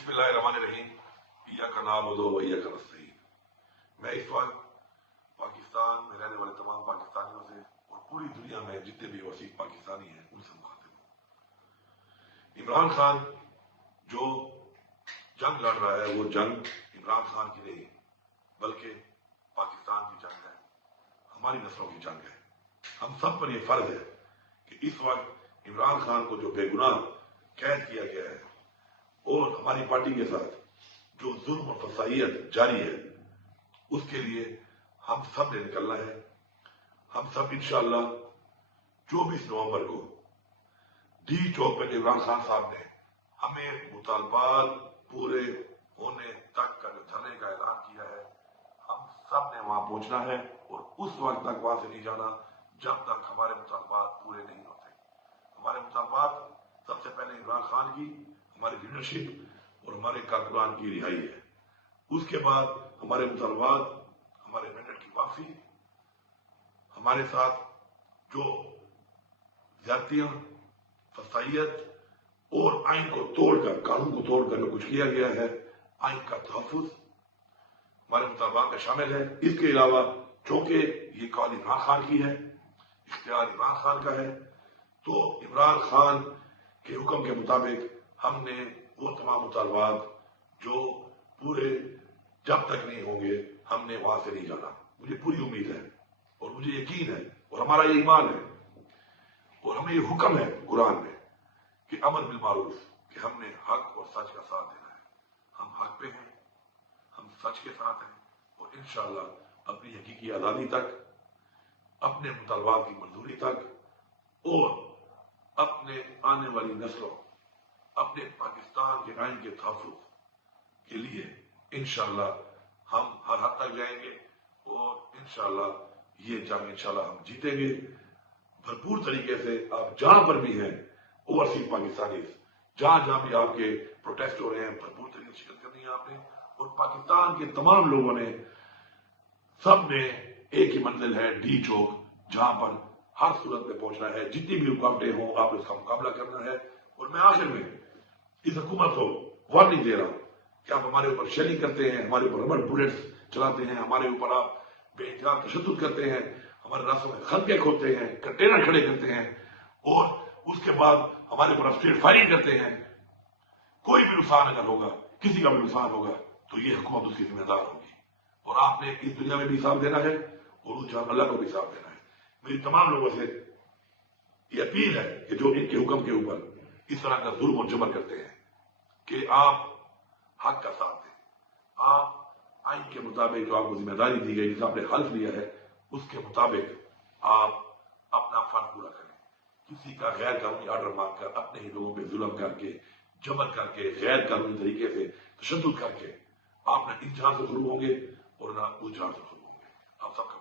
बिस्मिल्लाहिर्रहमानिर्रहीम। इय्याका नअबुदु व इय्याका नस्तईन। मैं इस वक्त पाकिस्तान में रहने वाले तमाम पाकिस्तानियों से और पूरी दुनिया में जितने भी वसीफ पाकिस्तानी हैं उनसे मुखातिब हूँ। इमरान खान जो जंग लड़ रहा है वो जंग इमरान खान की नहीं बल्कि पाकिस्तान की जंग है, हमारी नस्लों की जंग है। हम सब पर यह फर्ज है कि इस वक्त इमरान खान को जो बेगुनाह कैद किया गया है और हमारी पार्टी के साथ जो जुल्म और फसाइयत जारी है उसके लिए हम सब ने निकलना है। हम सब इंशाअल्लाह 24 नवंबर को डी चौक पर इमरान खान साहब ने हमें मुतालबात पूरे होने तक का जो धरने का ऐलान किया है, हम सब ने वहां पहुंचना है और उस वक्त तक वहां से नहीं जाना जब तक हमारे मुतालबात पूरे नहीं होते। हमारे मुतालबात सबसे पहले इमरान खान की, हमारी लीडरशिप और हमारे कारकुनान की रिहाई है। उसके बाद हमारे मुतालबात, हमारे मैंडेट की वापसी, हमारे साथ जो ज्यादतियां, फसाइयत और आइन को तोड़कर, कानून को तोड़कर जो कुछ किया गया है, आइन का तहफ्फुज हमारे मुतालबात में शामिल है। इसके अलावा चूंकि ये कॉल इमरान खान की है, इख्तियार इमरान खान का है, तो इमरान खान के हुक्म के मुताबिक हमने वो तमाम मुतालबात जो पूरे जब तक नहीं होंगे हमने वहां से नहीं जाना। मुझे पूरी उम्मीद है और मुझे यकीन है और हमारा ये ईमान है और हमें ये हुक्म है कुरान में कि अमर बिल मारूफ, कि हमने हक और सच का साथ देना है। हम हक पे हैं, हम सच के साथ हैं और इंशाअल्लाह अपनी हकीकी आजादी तक, अपने मुतालबात की मंजूरी तक और अपने आने वाली नस्लों, अपने पाकिस्तान के आइन के तहफ्फुज के लिए इंशाअल्लाह हम हर हद तक जाएंगे और इंशाअल्लाह ये जंग इंशाअल्लाह हम जीतेंगे भरपूर तरीके से। आप जहां पर भी हैं ओवरसीज पाकिस्तानी, जहां जहां भी आपके प्रोटेस्ट हो रहे हैं, भरपूर तरीके से शिरकत करनी है आपने। और पाकिस्तान के तमाम लोगों ने, सब ने एक ही मंजिल है, डी चौक, जहां पर हर सूरत में पहुंचना है। जितनी भी रुकावटें हों आपने उसका मुकाबला करना है। और मैं आखिर में इस हुकूमत को वार्निंग दे रहा हूं कि आप हमारे ऊपर शेलिंग करते हैं, हमारे ऊपर रबड़ बुलेट्स चलाते हैं, हमारे ऊपर आप बेइंतहा तशद्दुद करते हैं, हमारे रास्तों में खंदके खोदते हैं, कंटेनर खड़े करते हैं और उसके बाद हमारे ऊपर स्ट्रेट फायरिंग करते हैं। कोई भी नुकसान अगर होगा, किसी का भी नुकसान होगा, तो ये हुकूमत उसकी जिम्मेदार होगी और आपने इस दुनिया में भी हिसाब देना है और उस जहां अल्लाह को भी हिसाब देना है। मेरी तमाम लोगों से ये अपील है कि जो इनके हुक्म के ऊपर इस तरह का जुल्म और जबर करते हैं कि आप हक का साथ दें, आप आइन के मुताबिक जो आपको जिम्मेदारी दी गई, जिसे आपने हल्फ लिया है, उसके मुताबिक आप अपना फर्ज पूरा करें। किसी का गैर कानूनी आर्डर मांगकर, अपने ही लोगों पर जुल्म करके, जबर करके, गैर कानूनी तरीके से तशद्दुद करके आप न इस जहां से शुरू होंगे और न उस जहां से शुरू होंगे। आप सबका